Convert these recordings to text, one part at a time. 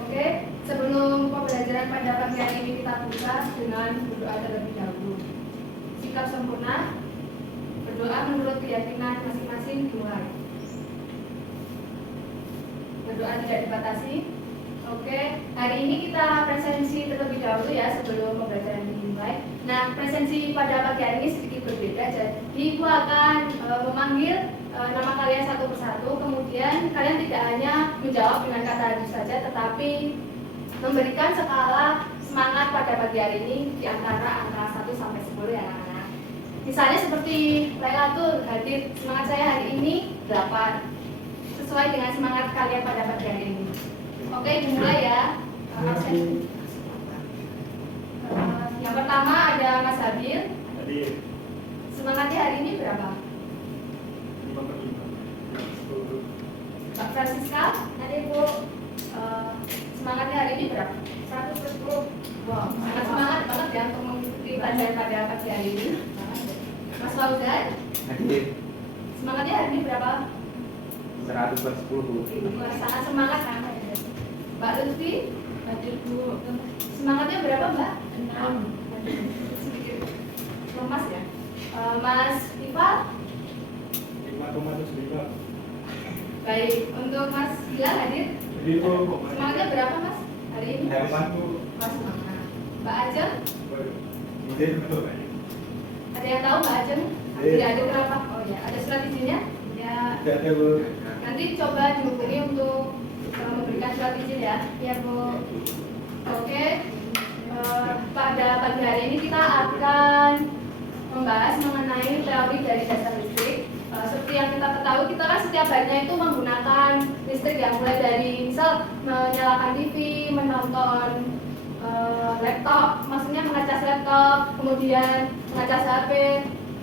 Oke, sebelum pembelajaran pada pagi hari ini kita buka dengan berdoa terlebih dahulu. Sikap sempurna, berdoa menurut keyakinan masing-masing dimulai. Berdoa tidak dibatasi. Oke, hari ini kita presensi terlebih dahulu ya sebelum pembelajaran dimulai. Nah, presensi pada pagi hari ini sedikit berbeda. Jadi, Ibu akan memanggil nama kalian satu persatu. Kemudian kalian tidak hanya menjawab dengan kata harus saja, tetapi memberikan skala semangat pada pagi hari ini di antara angka 1 sampai 10 ya anak-anak. Misalnya seperti Lailatul hadir, semangat saya hari ini 8. Sesuai dengan semangat kalian pada pagi hari ini. Oke, dimulai ya. Yang pertama ada Mas Habil. Semangatnya hari ini berapa? 5/5. Mbak Francisca, nanti Bu semangatnya hari ini berapa? 110. Wow, sangat semangat banget ya untuk mengikuti pelajaran pada pagi hari ini. Mas Fauzan, semangatnya hari ini berapa? 110. Sangat semangat kan? Mbak Lutfi, hadir Bu. Semangatnya berapa Mbak? 6. Sedikit lemas ya. Mas Iva, 5,5. baik. Untuk Mas Gila hadir, semangatnya berapa Mas hari ini? Mas semangat. Mbak Ajeng, ada yang tahu Mbak Ajeng? Tidak ada berapa? Oh ya, ada surat izinnya? Ya. Nanti coba dihubungi untuk memberikan surat izin ya. Ya Bu. Oke. Pada pagi hari ini kita akan membahas mengenai teori dari dasar listrik. Seperti yang kita ketahui, kita kan setiap harinya itu menggunakan listrik yang mulai dari misal menyalakan TV, menonton laptop, maksudnya mengacas laptop, kemudian mengacas HP,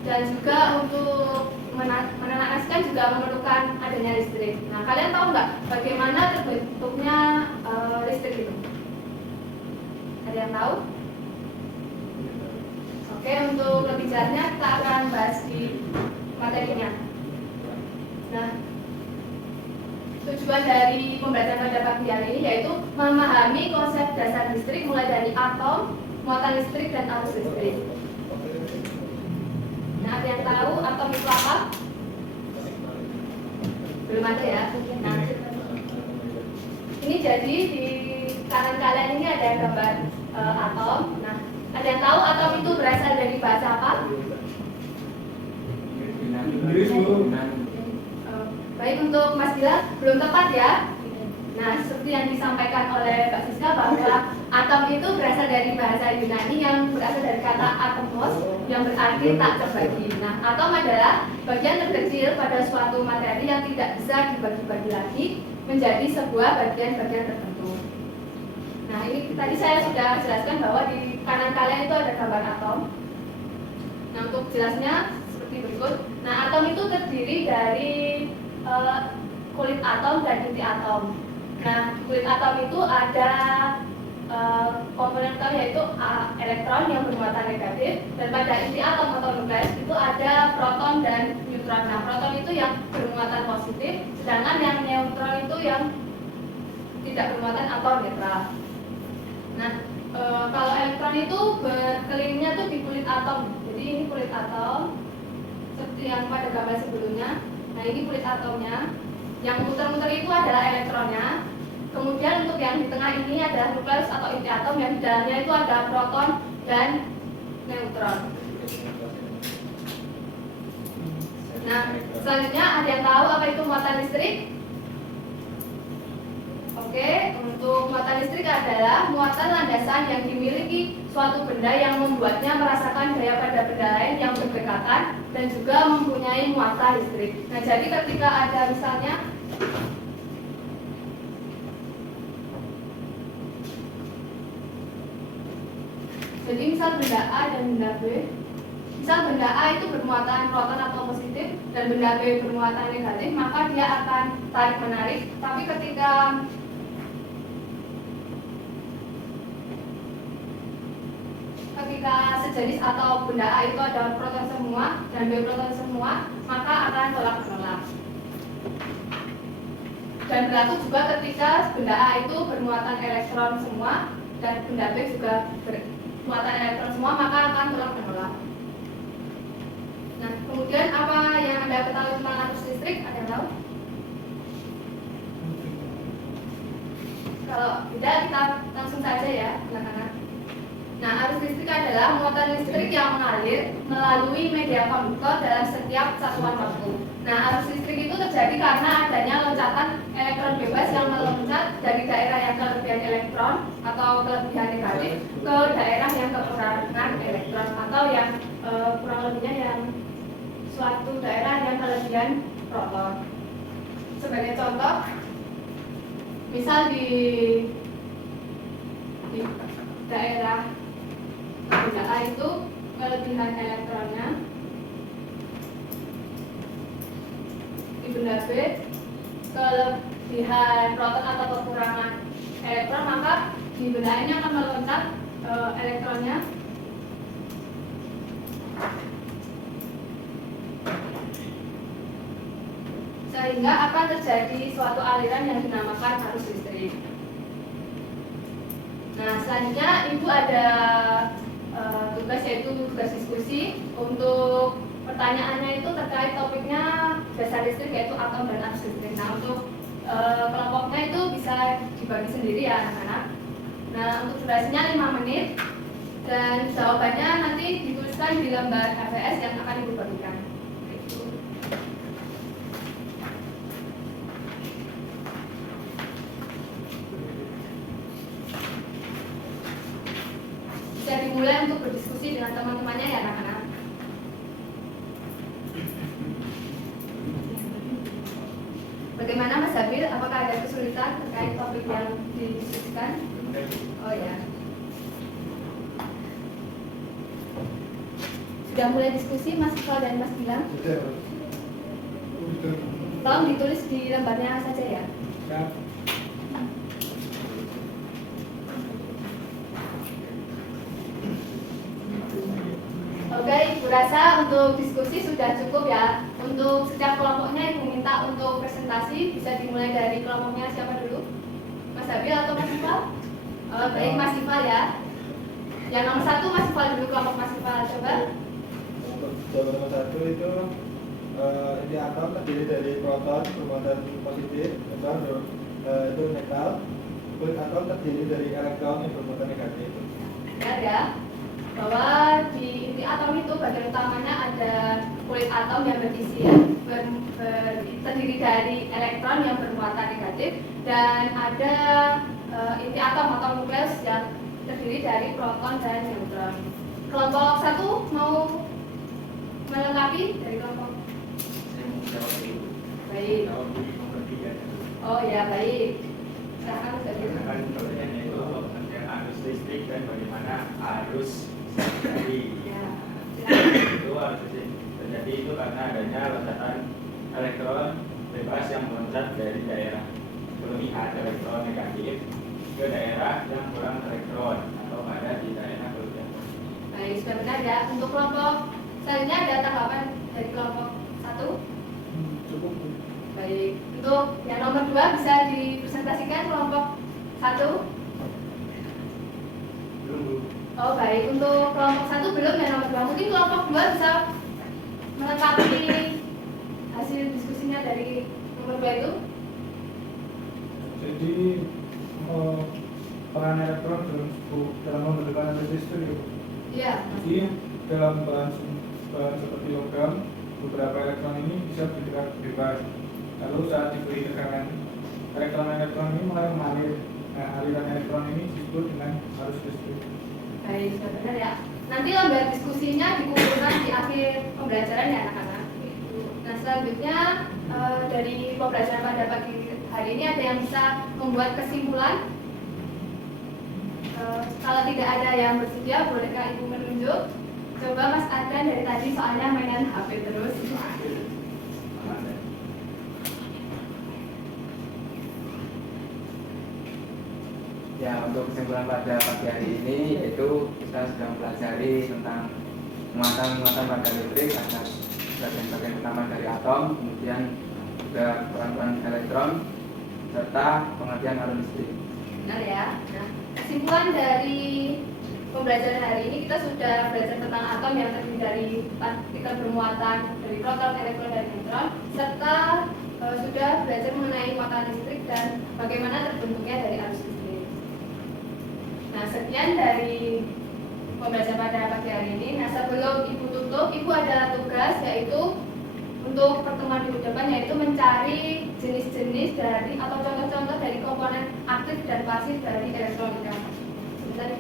dan juga untuk menenangkan juga memerlukan adanya listrik. Nah, kalian tahu nggak bagaimana terbentuknya listrik itu? Ada yang tahu? Oke, untuk lebih jelasnya kita akan bahas di materinya. Nah, tujuan dari pembelajaran pada pagi hari ini yaitu memahami konsep dasar listrik mulai dari atom, muatan listrik, dan arus listrik. Nah, ada yang tahu atom itu apa? Belum ada ya? Nah, ini jadi di kanan kalian ini ada gambar atom. Nah, ada yang tahu atom itu berasal dari bahasa apa? Inggris, Bu. Baik, untuk Mas Gila belum tepat ya. Nah, seperti yang disampaikan oleh Mbak Siska bahwa atom itu berasal dari bahasa Yunani yang berasal dari kata atomos yang berarti tak terbagi. Nah, atom adalah bagian terkecil pada suatu materi yang tidak bisa dibagi-bagi lagi menjadi sebuah bagian-bagian tertentu. Nah, ini tadi saya sudah jelaskan bahwa di kanan kalian itu ada gambar atom. Nah, untuk jelasnya seperti berikut. Nah, atom itu terdiri dari kulit atom dan inti atom. Nah, kulit atom itu ada komponen utama yaitu elektron yang bermuatan negatif, dan pada inti atom atau nukleus itu ada proton dan neutron. Nah, proton itu yang bermuatan positif, sedangkan yang neutron itu yang tidak bermuatan atau netral. Nah, kalau elektron itu berkelilingnya tuh di kulit atom. Jadi ini kulit atom seperti yang pada gambar sebelumnya. Nah, ini kulit atomnya. Yang muter-muter itu adalah elektronnya. Kemudian untuk yang di tengah ini adalah nukleus atau inti atom, yang di dalamnya itu ada proton dan neutron. Nah, selanjutnya ada yang tahu apa itu muatan listrik? Oke, untuk muatan listrik adalah muatan landasan yang dimiliki suatu benda yang membuatnya merasakan gaya pada benda lain yang berdekatan dan juga mempunyai muatan listrik. Nah, jadi ketika ada misalnya misal benda A dan benda B. Misal benda A itu bermuatan proton atau positif dan benda B bermuatan negatif, maka dia akan tarik menarik. Tapi ketika sejenis atau benda A itu ada proton semua dan B proton semua, maka akan tolak menolak. Dan berlaku juga ketika benda A itu bermuatan elektron semua dan benda B juga bermuatan elektron semua, maka akan tolak menolak. Nah, kemudian apa yang Anda ketahui tentang arus listrik? Ada yang tahu? Kalau tidak, kita langsung saja ya, anak-anak. Nah, arus listrik adalah muatan listrik yang mengalir melalui media konduktor dalam setiap satuan waktu. Nah, arus listrik itu terjadi karena adanya loncatan elektron bebas yang meloncat dari daerah yang kelebihan elektron atau kelebihan negatif ke daerah yang kekurangan elektron atau yang kurang lebihnya yang suatu daerah yang kelebihan proton. Sebagai contoh, misal di daerah benda A itu kelebihan elektronnya, di benda B kelebihan proton atau kekurangan elektron, maka di benda A ini akan meloncat elektronnya sehingga akan terjadi suatu aliran yang dinamakan arus listrik. Nah, selanjutnya Ibu ada tugas, yaitu tugas diskusi. Untuk pertanyaannya itu terkait topiknya dasar listrik, yaitu atom dan arus listrik. Nah, untuk kelompoknya itu bisa dibagi sendiri ya anak-anak. Nah, untuk durasinya 5 menit dan jawabannya nanti dituliskan di lembar HVS yang akan Ibu bagikan. Bisa dimulai untuk berdiskusi dengan teman-temannya ya anak-anak. Bagaimana Mas Habil? Apakah ada kesulitan terkait topik yang didiskusikan? Oh ya. Sudah mulai diskusi Mas Iqbal dan Mas Gilang? Sudah. Tolong ditulis di lembarnya saja ya. Ya. Oke, Ibu rasa untuk diskusi sudah cukup ya. Untuk setiap kelompoknya Ibu minta untuk presentasi bisa dimulai dari kelompoknya siapa dulu? Mas Habil atau Mas Ifal? Baik, Mas Ifal ya. Yang nomor 1 Mas Ifal dulu, kelompok Mas Ifal, coba. Untuk jawaban nomor 1 itu ini atom terdiri dari proton bermuatan positif, itu metal. Kulit atom terdiri dari elektron yang bermuatan negatif. Benar ya, bahwa di inti atom itu bagian utamanya ada kulit atom yang berisi ya, terdiri dari elektron yang bermuatan negatif, dan ada inti atom atau nukleus yang terdiri dari proton dan neutron. Kelompok 1 mau melengkapi dari kelompok? Baik. Oh ya, baik. Silahkan Kan pertanyaannya itu tentang arus listrik dan bagaimana arus dari ya. itu arus listrik terjadi itu karena adanya loncatan elektron bebas yang meloncat dari daerah kelebihan elektron negatif ke daerah yang kurang elektron atau ada di daerah kelebihan. Baik, sudah benar ya. Untuk kelompok selanjutnya ada tanggapan dari kelompok 1? Cukup. Baik, untuk yang nomor 2 bisa dipresentasikan kelompok 1? Belum. Oh baik, untuk kelompok 1 belum, yang nomor 2 mungkin kelompok 2 bisa melengkapi hasil diskusinya dari nomor 2 itu. Jadi peran elektron dalam membentukkan arus listrik. Iya. Jadi dalam bahan seperti logam, beberapa elektron ini bisa bergerak bebas. Lalu saat diberi tekanan, elektron ini mulai mengalir. Nah, aliran elektron ini disebut dengan arus listrik. Baik, sudah benar ya. Nanti lembar diskusinya dikumpulkan di akhir pembelajaran ya anak-anak. Nah selanjutnya dari pembelajaran pada pagi hari ini ada yang bisa membuat kesimpulan? Kalau tidak ada yang bersedia, bolehkah Ibu menunjuk? Coba Mas Adnan, dari tadi soalnya mainan HP terus. Ya, untuk kesimpulan pada pagi hari ini yaitu kita sudah mempelajari tentang muatan pada listrik, ada bagian-bagian utama dari atom, kemudian juga peran-peran elektron, serta pengertian arus listrik. Benar ya. Nah, kesimpulan dari pembelajaran hari ini kita sudah belajar tentang atom yang terdiri dari partikel bermuatan dari proton, elektron, dan neutron, serta sudah belajar mengenai muatan listrik dan bagaimana terbentuknya dari arus listrik. Nah, sekian dari pembelajaran pada pagi hari ini. Nah, sebelum Ibu tutup, Ibu ada tugas yaitu untuk pertemuan minggu depan, yaitu mencari jenis-jenis dari atau contoh-contoh dari komponen aktif dan pasif dari elektronika. Sebentar.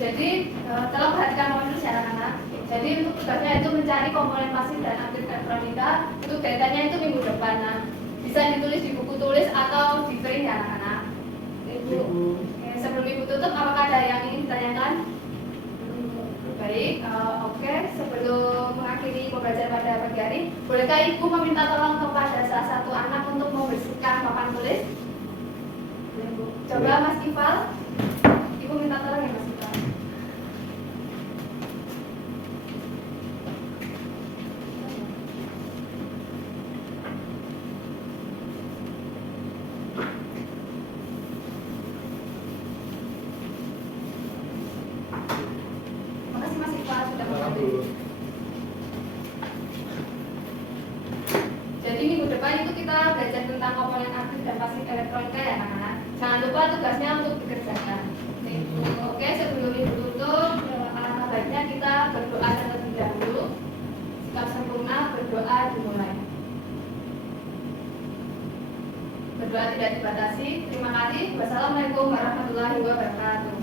Jadi tolong perhatikan dulu ya anak-anak. Jadi untuk tugasnya itu mencari komponen pasif dan aktif elektronika. Untuk datanya itu minggu depan. Nah, bisa ditulis di buku tulis atau di print ya anak-anak. Ibu, sebelum Ibu tutup, apakah ada yang ingin ditanyakan? Baik, oke. Sebelum mengakhiri pembelajaran pada pagi hari, bolehkah Ibu meminta tolong kepada salah satu anak untuk membersihkan papan tulis? Ibu. Coba Mas Ival, Ibu minta tolong ya Mas Ival. Makasih Mas Ival sudah membantu. Jadi minggu depan itu kita belajar tentang komponen aktif dan pasif elektronika ya anak-anak. Jangan lupa tugasnya untuk dikerjakan. Oke, sebelum Ibu tutup, alangkah baiknya kita berdoa terlebih dahulu. Sikap sempurna, berdoa dimulai. Berdoa tidak dibatasi. Terima kasih. Wassalamualaikum warahmatullahi wabarakatuh.